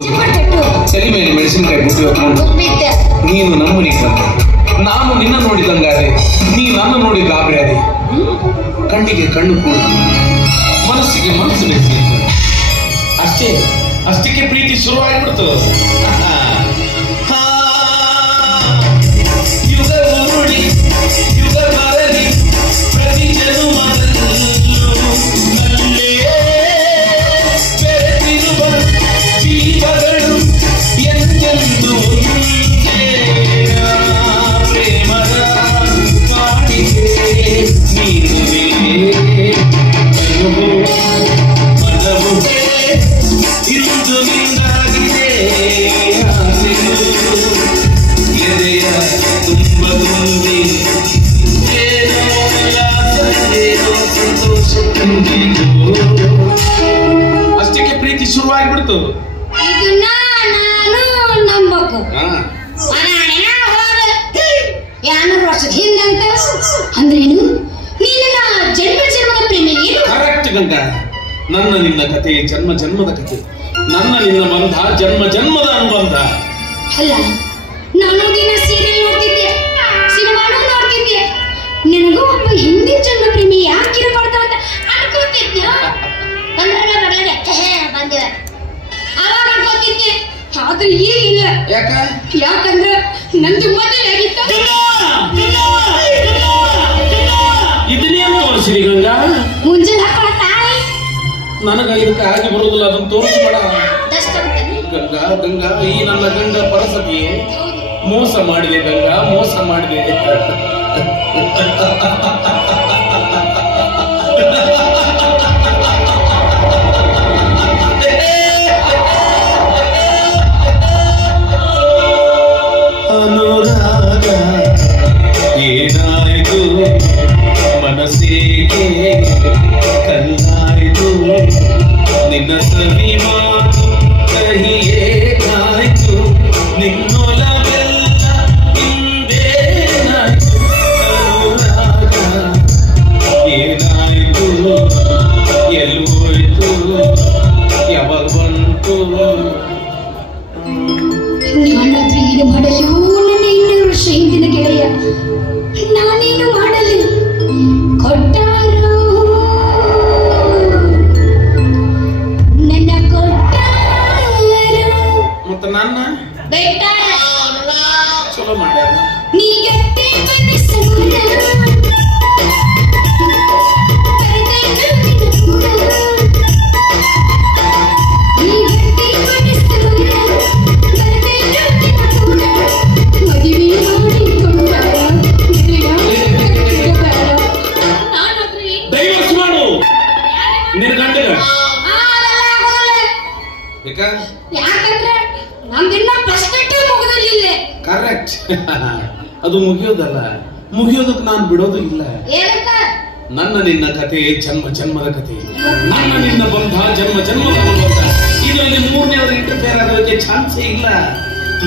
ಚಲಿ ಮೇಲೆ ಮೆಣಸಿನಕಾಯಿ ಬುಟ್ಟಿ ಹೊತ್ಕೊಂಡು ನೀನು ನಮ್ಮನಿಗೆ ಬಂದೆ, ನಾನು ನಿನ್ನ ನೋಡಿದಂಗಾದೆ, ನೀ ನನ್ನ ನೋಡಿ ಗಾಬರಿ ಆದೆ. ಕಣ್ಣಿಗೆ ಕಣ್ಣು ಕೂಡ, ಮನಸ್ಸಿಗೆ ಮನಸ್ಸು ಬೆಸಿ. ಅಷ್ಟೇ, ಅಷ್ಟಕ್ಕೆ ಪ್ರೀತಿ ಶುರುವಾಗ್ಬಿಡ್ತು. ಯುಗ ಉರುಳಿ ಯುಗ ಮರಳಿ ಪ್ರತಿ ಜನುಮದಲ್ಲೂ ನಲ್ಲೇ ಬೆರೆತಿರುವ ಜೀವಗಳು ಎಂದೆಂದು ಪ್ರೇಮದ ಕಾಣಿಕೆ ನೀನುವೇ. ಮನವು ಇಂದು ನಿಂದಾಗಿದೆ ಆಸೆಯು ಎದೆಯ ತುಂಬ ತುಂಬಿ ಏನೋ ಉಲ್ಲಾಸವೇನೋ ಸಂತೋಷ ತುಂಬಿತು. ಅಷ್ಟಕ್ಕೆ ಪ್ರೀತಿ ಶುರುವಾಗ್ಬಿಡ್ತು. ಇದನ್ನ ನಾನು ನಂಬಬೇಕು. 200 ವರ್ಷದ ಹಿಂದಂತ ಅಂದ್ರೇನು? ನೀನು ಜನ್ಮ ಜನ್ಮದ ಪ್ರೇಮಿ ಏನು? ಕರೆಕ್ಟ್ ಗಂಗ. ನನ್ನ ನಿನ್ನ ಕತೆ ಜನ್ಮ ಜನ್ಮದ ಕತೆ, ನನ್ನ ನಿನ್ನ ಬಂಧ ಜನ್ಮ ಜನ್ಮದ ಅನುಬಂಧ. ಅಲ್ಲ, ನಾನು ದಿನ ಸೀರಿಯಲ್ ನೋಡ್ತಿದ್ದೆ, ಸಿನಿಮಾನು ನೋಡ್ತಿದ್ದೆ. ನನಗೂ ಒಬ್ಬ ಹಿಂದಿನ ಜನ್ಮ ಪ್ರೇಮಿ ಯಾಕಿರಬಾರ್ದು ಅಂತ ಅನ್ಕೋತಿದ್ದೆ. ಬಂದಿವೆ ಅವಾಗ ಅನ್ಕೋತಿದ್ದೆ, ಆದ್ರೆ ಈಗ ಇಲ್ಲ. ಯಾಕಂದ್ರೆ ನಂದು ಮದುವೆ ಆಗಿತ್ತು. ಇದನ್ನೇ ತೋರಿಸಿರಿ ಗಂಗಾ. ಮುಂಜಾನೆ ಹಾಕೋಣ ತಾಯಿ ನನಗ ಇದಕ್ಕೆ ಆಗಿ ಬರುದಿಲ್ಲ, ಅದನ್ನು ತೋರಿಸ್ಬೇಡ ಗಂಗಾ. ಗಂಗಾ, ಈ ನನ್ನ ಗಂಡ ಪರಸತಿ ಮೋಸ ಮಾಡಿದೆ ಗಂಗಾ, ಮೋಸ ಮಾಡಿದೆ. ಅನುರಾಗ ಏನಾಯ್ತು ಮನಸ್ಸಿಗೆ ಕಲ್ಲಾಯ್ತು, ನಿನ್ನ ಸವಿ ಮಾತು ಕಹಿಯೇನಾಯ್ತು, ನಿನ್ನೊಲವೆಲ್ಲ ಹಿಂದೇನಾಯ್ತು. ಅನುರಾಗ ಏನಾಯ್ತು ಎಲ್ಲೋಯ್ತು ಯಾವಾಗ ಬಂತು? ನಾನಾದ್ರೆ ಏನು ಮಾಡಲು? ನನ್ನ 200 ವರ್ಷ ಹಿಂದಿನ ಗೆಳೆಯ ನಾನೇನು ಮಾಡಲಿ? ಕೊಟ್ಟಾರು ನನ್ನ ಕೊಟ್ಟಾರು ಮತ್ತೆ ನನ್ನ ಬೆಟ್ಟ ಚಲೋ ಮಾಡ್ಯಾರ. ನೀಗತ್ತೆ ಮನಸ್ಸನ್ನ ಡೈವರ್ಸ್ ಮಾಡು ನಿನ್ನ ಗಂಡಗ. ಯಾಕಂದ್ರೆ ನಮ್ದಿನ್ನ ಪ್ರಶ್ನೆ ಮುಗಿದಿಲ್ಲ. ಕರೆಕ್ಟ್. ಅದು ಮುಗಿಯೋದಲ್ಲ, ಮುಗಿಯೋದಕ್ಕೆ ನಾನು ಬಿಡೋದು ಇಲ್ಲ. ನನ್ನ ನಿನ್ನ ಕತೆ ಜನ್ಮ ಜನ್ಮದ ಕತೆ, ನನ್ನ ನಿನ್ನ ಬಂಧ ಜನ್ಮ ಜನ್ಮದ ಬಂಧ. ಇದರಲ್ಲಿ ಮೂರನೇವರು ಇಂಟರ್ಫೇರ್ ಆಗೋದಕ್ಕೆ ಚಾನ್ಸೇ ಇಲ್ಲ.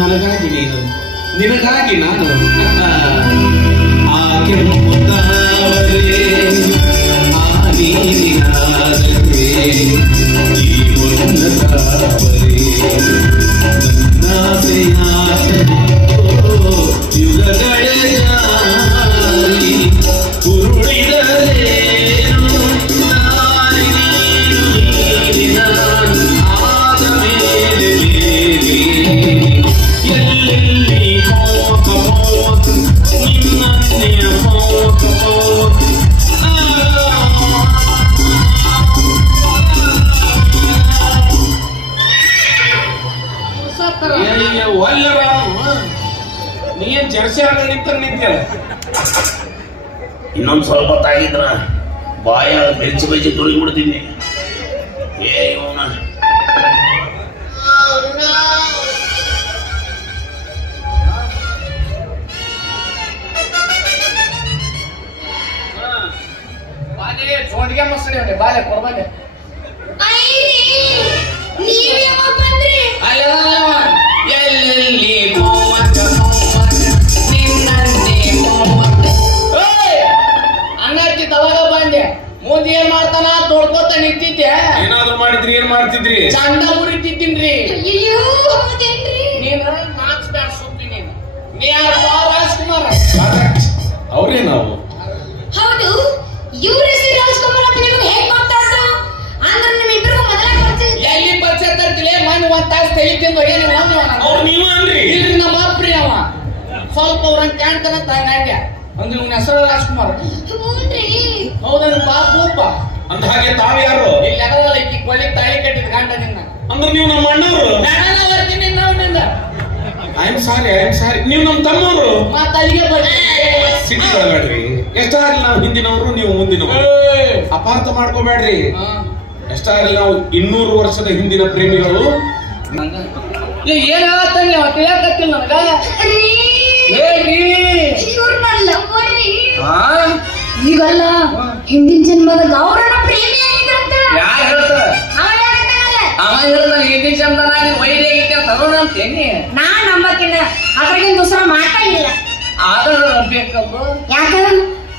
ನನಗಾಗಿ ನೀನು, ನಿನಗಾಗಿ ನಾನು. ಆ ಕೆಂಪು ತಾವರೆ, ಆ ನೀರಿನಾಗರೆ, ಈ ಒಂದು ತಾವರೆ, ನನ್ನಾಸೆಯಾಸೆ ಯುಗಗಳೇ ಜಾರಿ ಉರುಳಿದರೇನು ನಾರಿ ನಾನು ಆದ ಮೇಲೆ ಎಲ್ಲೆಲ್ಲಿ ಹೋಗ ಹೋಗ ನಿನ್ನನ್ನೇ ಹೋಗ ಹೋಗ. ಒಲ್ಲರ ನೀನ್ ಜರ್ಸಿ ಆಗ ನಿಂತಿಯಲ್ಲ. ಇನ್ನೊಂದು ಸ್ವಲ್ಪ ಹೊತ್ತಾಗಿದ್ರ ಬಾಯ ಬೆಚ್ಚಿ ಬೆಚ್ಚಿ ತುಳಿದು ಬಿಡ್ತೀನಿ. ಇವನ ಚೋಟಿಗೆ ಮಸ್ತಿ ಬಾಲೆ ಕೊಡ್ಬಾಲೆ. ಎಲ್ಲೆಲ್ಲಿ ಅನ್ನತ್ತಿ ತವಾಗ ಬಂದೆ, ಮುಂದೆ ಏನ್ ಮಾಡ್ತಾನ ತೋಡ್ಕೋತ ನಿಂತಿದ್ದೆ. ಏನಾದ್ರು ಮಾಡಿದ್ರಿ, ಏನ್ ಮಾಡ್ತಿದ್ರಿ? ಚಂದ ಮುರಿತಿದ್ದೀನ್ರಿ. ಅಯ್ಯೋ ಯಾರಪ್ಪ ರಾಜ್ಕುಮಾರ್ ಅವ್ರೇ ನಾವು. ಹೌದು, ಇವ್ರ ಹೆಸರು ರಾಜ್ಕುಮಾರ್ ಅಂತ ನಿಮಗೆ ಹೇಗೆ ಗೊತ್ತಾಯ್ತು? ಅಂದ್ರೆ ನಿಮ್ಮಿಬ್ಬರಿಗೂ ಮೊದಲ ಪರಿಚಯ ಎಲ್ಲಿ ಪರಿಚಯ ತರ್ತಿಲೆ ಮಣ್ಣು ಒಂದ್ ತಾಸು ತೆಗಿತಿಂದ ಏನು ಅವ್ರು ನೀವ ಅನ್ರಿ? ಇಲ್ರಿ ನಮ್ಮ ಅಪ್ರಿ ಅವ ಸ್ವಲ್ಪ ಅವ್ರಂಗ್ ಕಾಣ್ತಾನಂತ ಹಂಗೆ ಅಂದ್ರೆ ಇವ್ನ ಹೆಸರು ರಾಜ್ಕುಮಾರ್. ಹೌದಾ ಪಾಪ ಅಂತ ಹಾಗೆ ತಾವ್ ಯಾರು? ಇಲ್ಲಿ ಎಡವಲ್ಲ ಈಕಿ ಕೊಳ್ಳಿ ತಾಳಿ ಕಟ್ಟಿದ ಗಂಡ ನಿನ್ನ ಅಂದ್ರೆ ನೀವು ನಮ್ಮ ಅಣ್ಣವ್ರು? ನಾನು ಬರ್ತೀನಿ ನಾವು ನಿಂದ. ಐ ಆಮ್ ಸಾರಿ ನೀವು ನಮ್ಮ ತಮ್ಮವರು. ಮತ್ತ ಅಲ್ಲಿಗೆ ಬರ್ತೀನಿ. ಸಿಟಿ ಬೇಡ್ರಿ, ಎಷ್ಟಾಗಲಿ ನಾವು ಹಿಂದಿನವರು ನೀವು ಮುಂದಿನವರು. ಅಪಾರ್ಥ ಮಾಡ್ಕೋಬೇಡ್ರಿ. ಎಷ್ಟಾಗಲಿ ನಾವು 200 ವರ್ಷದ ಹಿಂದಿನ ಪ್ರೇಮಿಗಳು. ಏನ್ ಹೇಳತ್ತಂಗ ತಿಳಿಯಕತ್ತಿಲ್ಲ ನನಗ. ಈಗಲ್ಲ ಹಿಂದಿನ ಜನ್ಮದ ಗೌರವ ಪ್ರೇಮಿ ಆಗಿದ್ರಂತ. ಯಾರು ಹೇಳ್ತಾರ? ಅವ ಹೇಳ್ತಾನ ಹಿಂದಿನ ಜನ್ಮದ ನಾನು ವೈದ್ಯ ಆಗಿದ್ದೆ ತರೋಣ ಅಂತೇನಿ. ನಾ ನಂಬಕ್ಕಿಲ್ಲ, ಅದ್ರಾಗಿನ ದೂಸರ ಮಾತಾ ಇಲ್ಲ. ಆದ್ರೆ ಬೇಕಲ್ವ? ಯಾಕಂದ್ರೆ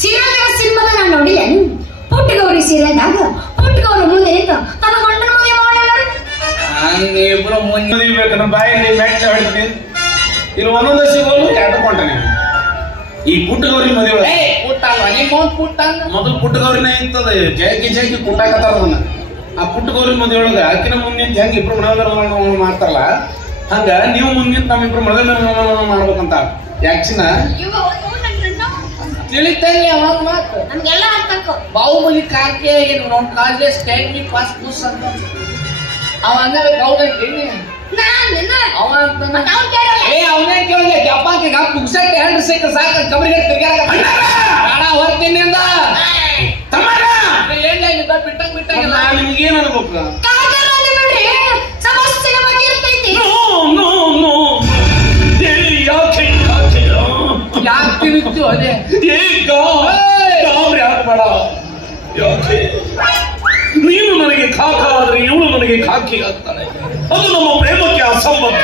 ಸೀರಿಯಲ್ನಾಗ ಸಿನಿಮಾದ ನಾನು ನೋಡಿಲ್ಲ. ಪುಟ್ಟಗೌರಿ ಸೀರಿಯಲ್ದಾಗ ಪುಟ್ಟಗೌರಿ ಮುಂದೆ ನಿಂತು ತನ್ನ ಗಂಡನ ಮದುವೆ ಮಾಡಲ್ಲ. ಇಬ್ರು ಮುಂದೆ ಮದುವೆ ನಮ್ಮ ಬಾಯಲ್ಲಿ ಮೆಟ್ಟ ಹೊಡಿತೀನಿ. ಇಲ್ಲಿ ಒಂದೊಂದು ಸಿಗೋಲು ಎರಡು ಕೊಂಟನೆ. ಈ ಪುಟ್ಟಗೌರಿ ಮದುವೆ ಪುಟ್ಟಲ್ವ ನಿಮ್ಮ ಪುಟ್ಟ ಮೊದಲು ಪುಟ್ಟಗೌರಿನ ಇರ್ತದೆ. ಜಯಕಿ ಕುಟ್ಟಾಕತ್ತಾರ ಅದನ್ನ. ಆ ಪುಟ್ಟಗೌರಿ ಮದುವೆ ಒಳಗ ಆಕಿನ ಮುಂದಿನ ಹೆಂಗ್ ಇಬ್ರು ಮನೋರಂಜನೆ ಮಾಡ್ತಾರಲ್ಲ, ಹಂಗ ನೀವು ಮುಂದಿನ ತಮ್ಮಿಬ್ರು ಮನೋರಂಜನೆ ಮಾಡ್ಬೇಕಂತ. ಯಾಕಿನ ತಿಳಿತಂಗೆ ಅವನ ಮಾತು ನಮ್ಗೆಲ್ಲ ಅರ್ಥಕ್ಕೋ. ಬಾಹುಬಲಿ ಕಾಕಿ ಆಗಿನ ನಮ್ಮ ಕಾಲೇಜ್ ಟೈಮಿಂಗ್ ಪಾಸ್ ಕೂಸ್ ಅಂತ ಅವ ಹಂಗ ಗೌಡಂತೀನಿ ಅವ ಅಂತ ಅವನೇ ಕೇಳಿದೆ ಜಪಾನ್ಗೆ ಕುಗ್ಸಕ್ಕೆ ಹೆಂಡ್ರು ಸಿಕ್ಕ ಸಾಕ ಕಬರಿಗೆ ತಿರ್ಗಾಡ ಹೊರ್ತೀನಿ ಅಂದ. ಏನಿಲ್ಲ ಬಿಟ್ಟಂಗಿಲ್ಲ. ನಿಮ್ಗೇನ್ ಅನ್ಬೇಕು? ಸಮಸ್ಯೆ ಬಗ್ಗೆ ಇರ್ತೈತಿ. ಯಾಕೆ ಬಿತ್ತು ಅದೇ ಯಾಕೆ ನೀನು ನನಗೆ ಖಾಕ ಆದ್ರೆ ಇವಳು ನನಗೆ ಖಾಕಿ ಆಗ್ತಾನೆ. ಅದು ನಮ್ಮ ಪ್ರೇಮಕ್ಕೆ ಅಸಂಬದ್ಧ.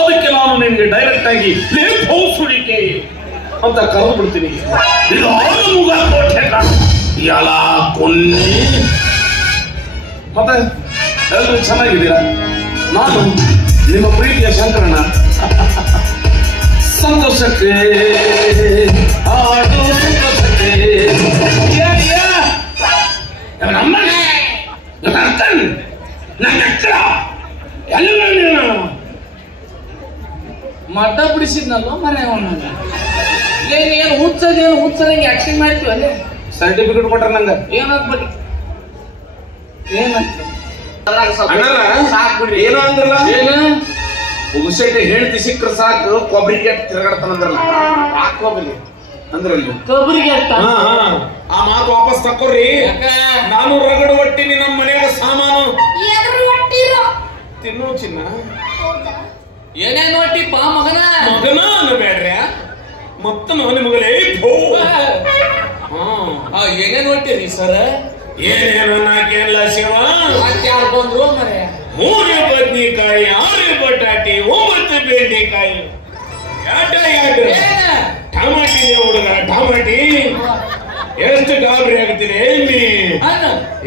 ಅದಕ್ಕೆ ನಾನು ನಿನ್ಗೆ ಡೈರೆಕ್ಟ್ ಆಗಿ ಸುಡಿಕೆ ಅಂತ ಕರೆದು ಬಿಡ್ತೀನಿ. ಎಲ್ಲ ಕೊನ್ನೆ ಮತ್ತೆ ಎಲ್ಲರೂ ಚೆನ್ನಾಗಿದ್ದೀರಾ? ನಾನು ನಿಮ್ಮ ಪ್ರೀತಿಯ ಶಂಕರಣ್ಣ. ಸಂತೋಷಕ್ಕೆ ಆಡು ಸಂತೋಷಕ್ಕೆ ಮಡ್ಡ ಬಿಡಿಸಿದ್ನಲ್ವ ಮನೆ ಏನು ಹುಚ್ಚದೇನು ಹುಚ್ಚದಂಗೆ ಆಕ್ಟಿಂಗ್ ಮಾಡ್ತೀವಿ ಅಲ್ಲೇ. ಸರ್ಟಿಫಿಕೇಟ್ ಕೊಟ್ರ ನಂಗ ಏನಾಗ್ಬಿಡಿ ಏನಂತ ಸಾಕು ಬಿಡ್ರಿ. ಏನೋ ಅಂದ್ರಲ್ಲ, ಏನು ಉಗುಸೆಟ್ಟೆ ಹೇಳ್ತಿ ಸಿಕ್ಕ್ರ ಸಾಕು ಕೊಬ್ಬರಿಗೆ ತಿರುಗಾಡ್ತಾನಂದ್ರಲ್ಲ, ಹಾಕೋಬಲಿ ಅಂದ್ರಲ್ಲಿ ಕೊಬ್ಬರಿಗೆ ಆ ಮಾತು ವಾಪಸ್ ತಕೋರಿ. ನಾನು ರಗಡು ಒಟ್ಟಿನಿ ನಮ್ಮ ಮನೆಯಾಗ ಸಾಮಾನು ತಿನ್ನೋ ಚಿನ್ನ. ಏನೇನ್ ನೋಟಿಪ್ಪ ಮಗನ ಮಗನ ಅನ್ಬೇಡ್ರ ಮತ್ತ ನಿಮಗಲೇ ಏನೇನ್ ನೋಡ್ತೀರಿ ಸರ್? ಏನೇನು ನಾಕೆಲ್ಲ ಶಿವ ಯಾರು ಬಂದ್ರು ಮರೆ 3 ಬದ್ನಿಕಾಯಿ 6 ಬಟಾಟಿ 9 ಬೆಂಡೆಕಾಯಿ ಟಮಾಟಿ ಹುಡುಗ ಟಮಾಟಿ ಎಷ್ಟು ಗಾಬರಿ ಆಗ್ತೀನಿ.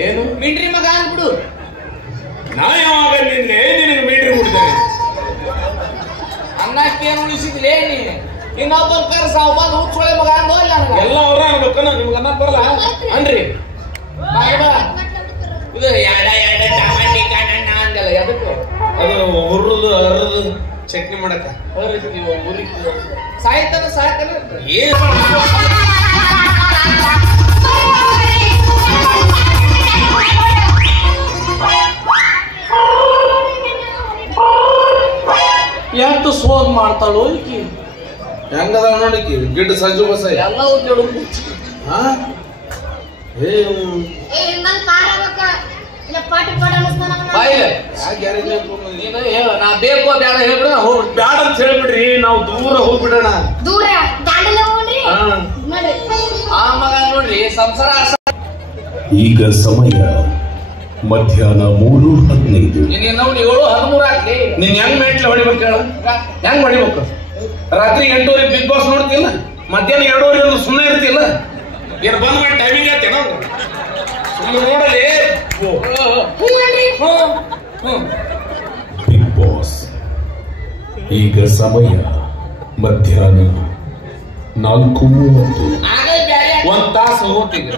ಏನು ಮಿಂಡ್ರಿ ಮಗ ಅನ್ಬಿಡು. ನಾ ಯಾವಾಗ ನಿನ್ನೆ ನಿನಗೆ ಮೀಟ್ರಿ ಬಿಡ್ತೇನೆ. ಅನ್ನಕ್ಕೆ ಏನು ಉಳಿಸಿದ್ಲೇ ನೀ? ಇನ್ನೊಬ್ಬ ಕರ್ಸ ಬಂದು ಹುಚ್ಚೊಳೆ ಮಗ ಅಂದೋ ಇಲ್ಲ ಎಲ್ಲ ಅವ್ರ ಅನ್ಬೇಕನ್ನ ನಿಮ್ಗೆ ಅನ್ನ ಬರಲ್ಲ ಅನ್ರಿ. ಇದು ಎಡ ಟಮಾಟಿ ಕಾಣಣ್ಣ ಅಂದಲ್ಲ ಎದಕ್ಕೆ? ಅದು ಹುರ್ದು ಹರಿದು ಚಟ್ನಿ ಮಾಡಕ ಸಾಯ್ತಾನ ಸಾಕಲ್ಲ ಏನ್ ಎಷ್ಟು ಸೋದ್ ಮಾಡ್ತಾಳು ಈಕಿ. ಹೆಂಗದ ನೋಡಿಕಿ ಗಿಡ್ಡ ಸಜ್ಜು ಬಸ ಎಲ್ಲ ಉದ್ಯೋಗ ನಾ ಬೇಕು ಬೇಡ ಹೇಳ್ಬಿಡ ಬ್ಯಾಡ ಅಂತ ಹೇಳ್ಬಿಡ್ರಿ. ನಾವು ದೂರ ಹೋಗ್ಬಿಡೋಣ. ದೂರ ಆ ಮಗ ನೋಡ್ರಿ ಸಂಸಾರ. ಈಗ ಸಮಯ ಮಧ್ಯಾಹ್ನ 3:15. ನೀನು ನಾವು 7:13 ಆಗ್ಲಿ. ನೀನ್ ಹೆಂಗ್ ಮೆಟ್ಲ ಹೊಡಿಬೇಕು ಹೇಳ? ಹೆಂಗ್ ಹೊಡಿಬೇಕು? ರಾತ್ರಿ 8:30 ಬಿಗ್ ಬಾಸ್ ನೋಡ್ತಿಲ್ಲ, ಮಧ್ಯಾಹ್ನ 2:30 ಒಂದು ಸುಮ್ಮನೆ ಇರ್ತಿಲ್ಲ. ಏನ್ ಬಂದ್ ಮಾಡಿ ಟೈಮಿಂಗ್ ಆಯ್ತೇನ? ಸುಮ್ಮನೆ ನೋಡಲಿ. ಬಿಗ್ ಬಾಸ್ ಈಗ ಸಮಯ ಮಧ್ಯಾಹ್ನ 4:30. ಒಂದ್ ತಾಸು ಹೋಗ್ತೀಗ.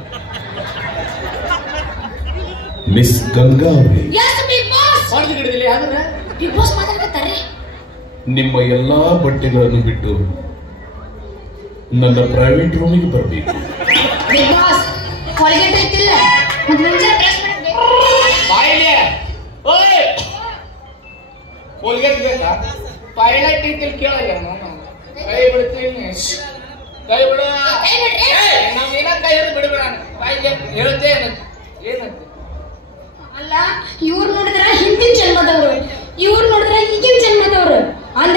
ಮಿಸ್ ಗಂಗಾ ಅವರೇ, ಬಿಗ್ ಬಾಸ್ ಮಾತಾಡ್ತಾರೆ. ನಿಮ್ಮ ಎಲ್ಲಾ ಬಟ್ಟೆಗಳನ್ನು ಬಿಟ್ಟು ನನ್ನ ಪ್ರೈವೇಟ್ ರೂಮಿಗೆ ಬರಬೇಕು. ಬಿಗ್ ಬಾಸ್ ಕಾಲ್ಗೇಟ್ ಐತಿಲ್ಲ, ಮತ್ತೆ ಮುಂಜಾನೆ ಬ್ರಷ್ ಮಾಡಬೇಕು. ಬಾಯಿಲೆ ಓಯ್ ಕೋಲ್ಗೇಟ್ ಬೇಕಾ? ಟಾಯ್ಲೆಟ್ ಐತಿಲ್ ಕೇಳಲ್ಲ ನಾನು. ಕೈ ಬಿಡ್ತೀನಿ, ಕೈ ಬಿಡ. ನಾವೇನ ಕೈ ಹಿಡಿದು ಬಿಡಬೇಡ. ಬಾಯಿಗೆ ಹೇಳ್ತೇ ಏನಂತ ಅಲ್ಲ, ಇವ್ರು ನೋಡಿದ್ರ ಹಿಂದಿನ ಜನ್ಮದವ್ರು, ಇವ್ರು ನೋಡಿದ್ರ ಈಗಿನ ಜನ್ಮದವ್ರು. ಅಂದ